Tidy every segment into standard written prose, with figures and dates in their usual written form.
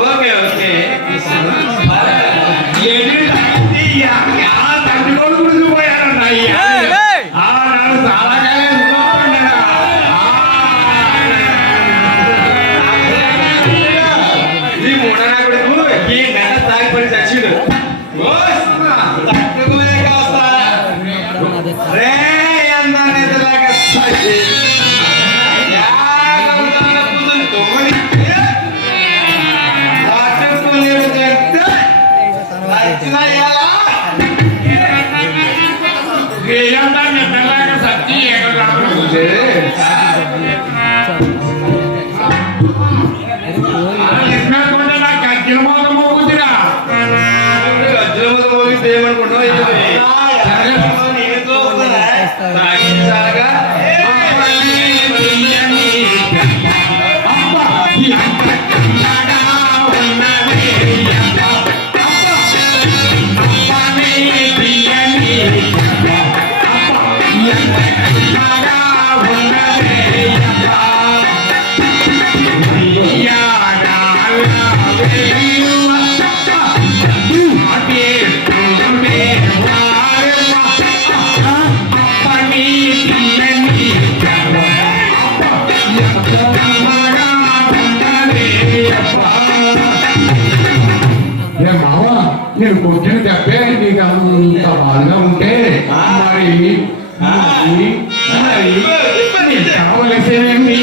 Okay okay ఈ మూడనాకుడు ఈ నెల తాగిపడి చచ్చిడు తక్కువే కాస్తా రే అన్నా నెదలాగా నేను కొట్టిన తప్పే నీకు అంత బాధగా ఉంటే మరి కావలసినవి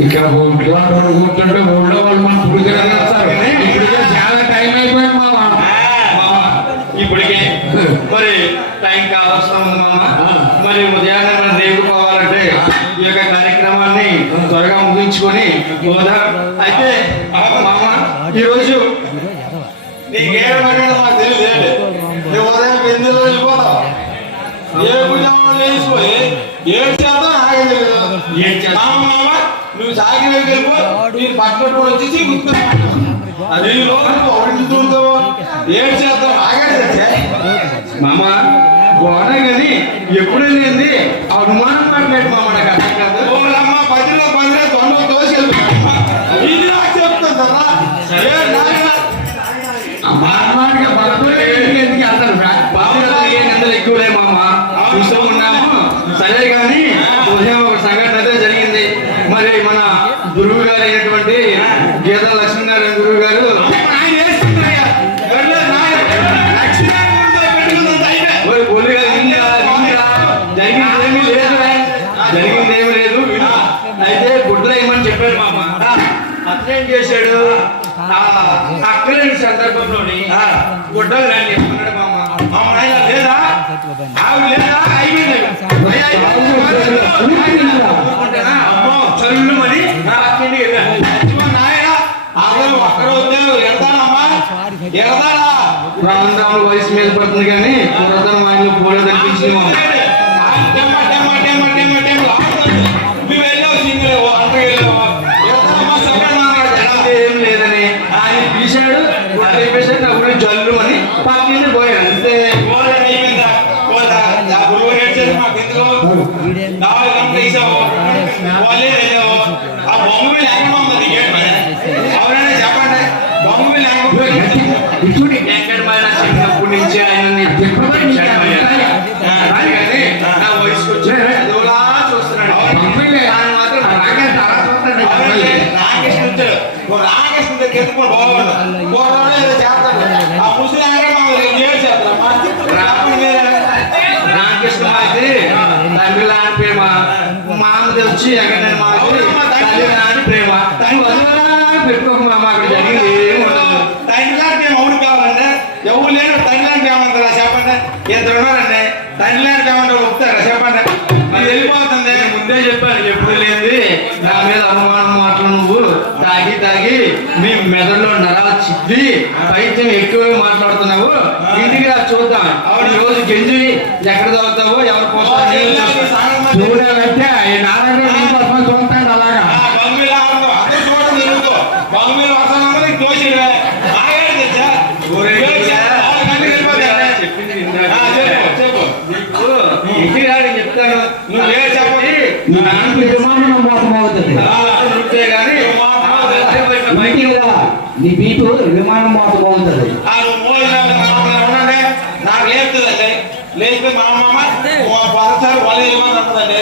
ఇక్కడ కూర్చుంటే ఊళ్ళో వాళ్ళు మన పురుగు ఇప్పటికే చాలా టైం అయిపోయింది మామ ఇప్పటికే మరి టైం కావస్తాం మామ మరి ఉదయాన్నే మనం రేపు పోవాలంటే ఈ యొక్క కార్యక్రమాన్ని త్వరగా ముగించుకొని అయితే మామ ఈరోజు నీకేం పడిందో మాకు తెలియదు నువ్వు ఉదయం పెందులో వెళ్ళిపోతావు ఏ భుజంలో లేచిపోయి ఏడు శాతం ఆగలేదు మామ నువ్వు సాగిన వెళ్ళిపో నేను పట్టుకొని వచ్చేసి అది తూలుతావు ఏడు శాతం ఆగలేదు మామ గోడ కానీ ఎప్పుడైంది అనుమానం మాట్లాడు మామ నాకు అర్థం కాదు అమ్మ పదిలో తొండలు తోసేది ఇది నాకు చెప్తుందా అమ్మాడిగా ఎందుకు అక్కలేని సందర్భంలోని గుడ్డలు నన్ను చెప్తున్నాడు మామ. మా నాయన లేదా ఆవిడ లేదా అయిపోయింది అనుకుంటానా? అమ్మో చల్లు అని పక్కింటికి వెళ్ళాను. నాయన అసలు ఒక్కరు ఎడతానమ్మా ఎడతాడా రాను వయసు మీద పడుతుంది కానీ పురాతన వాయిలో పోలేదు అనిపించింది మామ. మేము వెళ్ళావు సింగిల్ అంటూ వెళ్ళావు ఏం లేదని ఆయన తీశాడు అయిపోయాడు అప్పుడు జల్లు అని పక్కింటి పోయాడు అంతే. ఆ బొమ్మ లేకుండా ఉంది ఎవరైనా చెప్పండి బొమ్మ లేకుండా ఎక్కడమైనా చిన్నప్పటి నుంచి ఆయనని కానీ నా వయసుకు వచ్చి అదోలా చూస్తున్నాడు. ఆయన మాత్రం నాకే చాలా చూస్తాడు. రాకేష్ ఎత్తుకొని బాగుండు ఏదో చేస్తాడు ఆ ముసలి రామకృష్ణ మాది తల్లి లాంటి ప్రేమ మామది వచ్చి ఎక్కడ మాది తల్లి లాంటి ప్రేమ పెట్టుకోక మామ అక్కడ జరిగింది ఏమి ఉండదు. తైలాంటి అవును కావాలంటే ఎవరు లేరు తైలాంటి ఏమంటారా చెప్పండి ఇద్దరు ఉన్నారండి తైలాంటి ఏమంటారు ఒప్పుతారా చెప్పండి ఇది వెళ్ళిపోతుంది ముందే చెప్పాను ఎప్పుడు లేనిది నా మీద అవమానం మాటలు నువ్వు తాగి తాగి మీ మెదడులో నరాలు చిద్ది పైత్యం ఎక్కువగా మాట్లాడుతున్నావు. ఇంటికి రా చూద్దాం. ఈ రోజు గెంజి ఎక్కడ తాగుతావో ఎవరి కోసం చూడాలంటే ఈ నారాయణ నీకోసం చూస్తాడు అలాగా. బంగుళా అందరూ చూడండి ఎందుకు బంగుళ వర్షాలందరూ దోషులే చెప్పింది చెప్పు ఇంటికి రాని చెప్తాను. నువ్వు ఏ చెప్పండి నీ నాన్నకి విమానం మోసం అవుతుంది. ఉంటే కానీ బయటికి రా. నీ బీపు విమానం మోసం అవుతుంది. ఉండండి నాకు లేపుతుందండి లేకపోతే మా అమ్మమ్మ పదసారి వాళ్ళు ఇవ్వమని అంటుందండి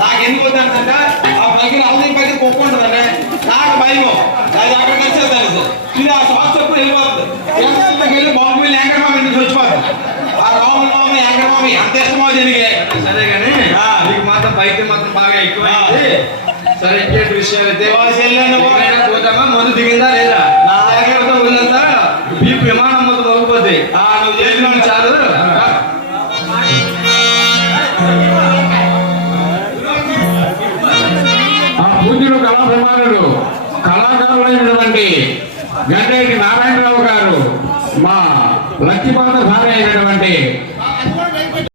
నాకు ఎందుకు వద్దంటే ఆ పైకి అవతల పైకి కొక్కుంటుందండి నాకు భయము అది అక్కడ కలిసేదాన్ని ఇది ఆ శ్వాస ఎప్పుడు వెళ్ళిపోతుంది వెళ్ళి బాబు వెంకటమామి నుంచి వచ్చిపోతుంది ఆ రాముల మామి వెంకటమామి అంత ఇష్టమో దీనికి సరే కానీ నీకు మాత్రం బయట మాత్రం బాగా ఎక్కువ సరే ఇంకేంటి విషయాలు అయితే పోతామా మందు దిగిందా లేదా నా దగ్గర ఊళ్ళంతా బీపీ విమానం మొత్తం మొగిపోద్ది. నువ్వు చేసిన చాలు ఆ పూజ్యులు కళాభిమానులు కళాకారులైనటువంటి గంటేటి నారాయణరావు గారు మా లక్ష్మీపాద భార్య అయినటువంటి